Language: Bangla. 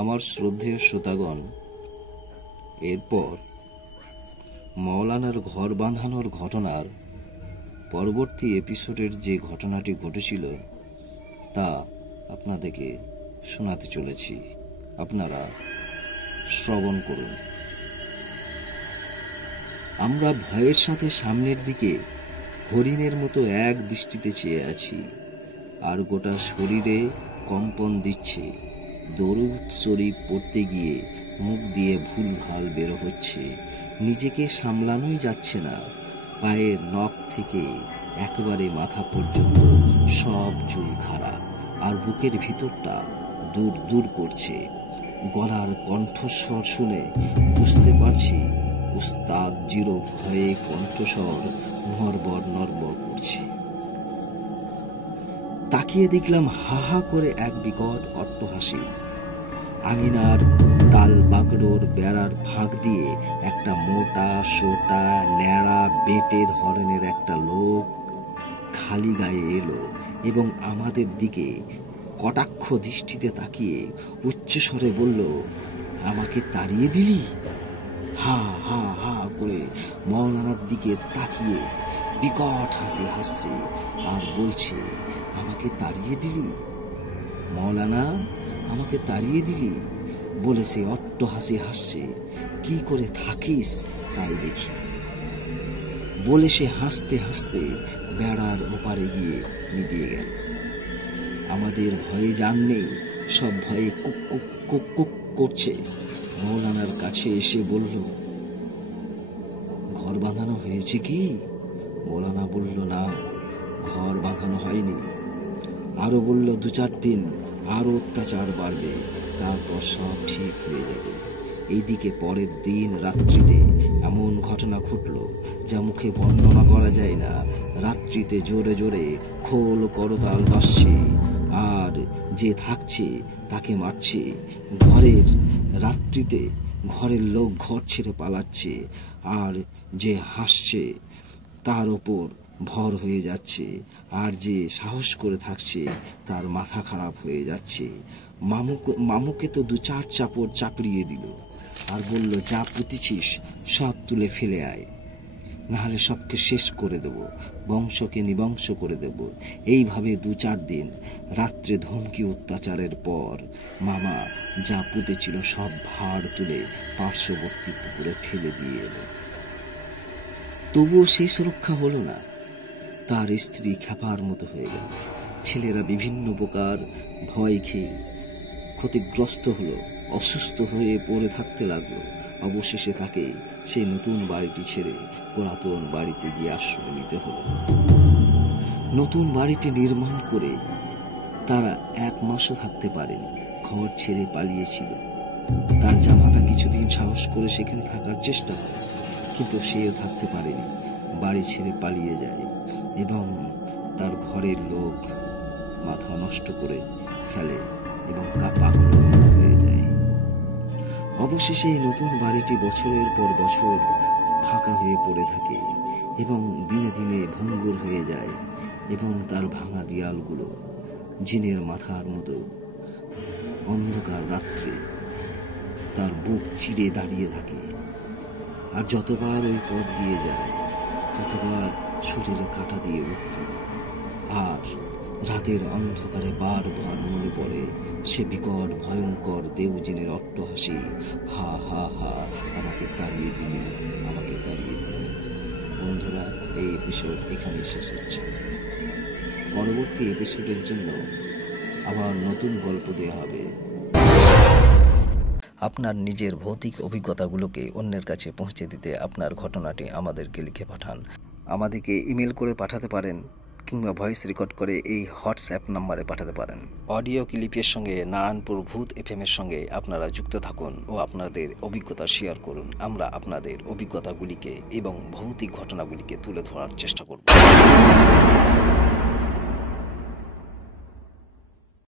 আমার শ্রদ্ধেয় শ্রোতাগণ, এরপর মওলানার ঘর বাঁধানোর ঘটনার পরবর্তী এপিসোডের যে ঘটনাটি ঘটেছিল তা আপনাদেরকে শোনাতে চলেছি। আপনারা শ্রবণ করুন। আমরা ভয়ের সাথে সামনের দিকে হরিণের মতো এক দৃষ্টিতে চেয়ে আছি, আর গোটা শরীরে কম্পন দিচ্ছে। দরুদ শরীফ পড়তে গিয়ে মুখ দিয়ে ভুলভাল বের হচ্ছে, নিজেকে সামলানোই যাচ্ছে না। পায়ের নখ থেকে একেবারে মাথা পর্যন্ত সব চুল খাড়া, আর বুকের ভিতরটা দূর দূর করছে। গলার কণ্ঠস্বর শুনে বুঝতে পারছি উস্তাদ জিরো ভয়ে কণ্ঠস্বর নড়বড় নড়বড় করছে। তাকিয়ে দেখলাম হা হা করে এক বিকট অট্টহাসি। আঙিনার তাল বাগড়োর বেড়ার ফাঁক দিয়ে একটা মোটা সোটা ন্যাড়া বেটে ধরনের একটা লোক খালি গায়ে এলো এবং আমাদের দিকে কটাক্ষ দৃষ্টিতে তাকিয়ে উচ্চস্বরে বলল, আমাকে তাড়িয়ে দিলি? হা হা হা করে মওলানার দিকে তাকিয়ে বিকট হাসি হাসছে আর বলছে, আমাকে তাড়িয়ে দিলি মওলানা, আমাকে তাড়িয়ে দিলি বলে সে অট্ট হাসি হাসছে। কি করে থাকিস তাই দেখি বলে সে হাসতে হাসতে বেড়ার ওপারে গিয়ে মিটিয়ে গেল। আমাদের ভয়ে জান নেই, সব ভয়ে কুক কুক কুক কুক করছে। মওলানার কাছে এসে বলল, ঘর বাঁধানো হয়েছে কি? মওলানা বলল, না, ঘর বাঁধানো হয়নি। আরো বলল, 2-4 দিন আরো অত্যাচার বাড়বে, তারপর সব ঠিক হয়ে যাবে। এইদিকে পরের দিন রাত্রিতে এমন ঘটনা ঘটল যা মুখে বর্ণনা করা যায় না। রাত্রিতে জোরে জোরে খোল করতাল বাজছে, আর যে থাকছে তাকে মারছে। রাত্রিতে ঘরের লোক ঘর ছেড়ে পালাচ্ছে, আর যে হাসছে তার ওপর ভর হয়ে যাচ্ছে, আর যে সাহস করে থাকছে তার মাথা খারাপ হয়ে যাচ্ছে। মামুকে তো 2-4 চাপড় চাপড়িয়ে দিল আর বলল, যা পুঁতেছিস সব তুলে ফেলে আয়, নাহলে সবকে শেষ করে দেব, বংশকে নিবংশ করে দেব। এইভাবে 2-4 দিন রাত্রে ধমকি অত্যাচারের পর মামা যা পুঁতেছিল সব ভার তুলে পার্শ্ববর্তী পুকুরে ফেলে দিয়ে এলো। তবুও সে সুরক্ষা হলো না। তার স্ত্রী খেপার মতো হয়ে গেল। ছেলেরা বিভিন্ন প্রকার ভয় খেয়ে ক্ষতিগ্রস্ত হলো, অসুস্থ হয়ে পড়ে থাকতে লাগলো। অবশেষে তাকে সেই নতুন বাড়িটি ছেড়ে পুরাতন বাড়িতে গিয়ে আশ্রয় নিতে হলো। নতুন বাড়িটি নির্মাণ করে তারা 1 মাসও থাকতে পারেনি, ঘর ছেড়ে পালিয়েছিল। তার জামাতা কিছুদিন সাহস করে সেখানে থাকার চেষ্টা করে, কিন্তু সেও থাকতে পারেনি, বাড়ি ছেড়ে পালিয়ে যায় এবং তার ঘরের লোক মাথা নষ্ট করে ফেলে এবং পাগল হয়ে যায়। অবশেষে এই নতুন বাড়িটি বছরের পর বছর ফাঁকা হয়ে পড়ে থাকে এবং দিনে দিনে ভঙ্গুর হয়ে যায়, এবং তার ভাঙা দেয়ালগুলো জিনের মাথার মতো অন্ধকার রাত্রে তার বুক চিরে দাঁড়িয়ে থাকে। আর যতবার ওই পথ দিয়ে যায় ততবার শরীরে কাঁটা দিয়ে উঠত, আর রাতের অন্ধকারে বারবার মনে পড়ে সে বিকট ভয়ঙ্কর দেউজিনের অট্টহাসি, হা হা হা, আমাকে তাড়িয়ে দিলি, আমাকে তাড়িয়ে দিলি। বন্ধুরা, এই এপিসোড এখানেই শেষ হচ্ছে। পরবর্তী এপিসোডের জন্য আবার নতুন গল্প দেওয়া হবে। আপনার নিজের ভৌতিক অভিজ্ঞতাগুলোকে অন্যের কাছে পৌঁছে দিতে আপনার ঘটনাটি আমাদেরকে লিখে পাঠান। আমাদেরকে ইমেল করে পাঠাতে পারেন, কিংবা ভয়েস রেকর্ড করে এই হোয়াটসঅ্যাপ নাম্বারে পাঠাতে পারেন। অডিও ক্লিপের সঙ্গে নারায়ণপুর ভূত এফএম-এর সঙ্গে আপনারা যুক্ত থাকুন ও আপনাদের অভিজ্ঞতা শেয়ার করুন। আমরা আপনাদের অভিজ্ঞতাগুলিকে এবং ভৌতিক ঘটনাগুলিকে তুলে ধরার চেষ্টা করব।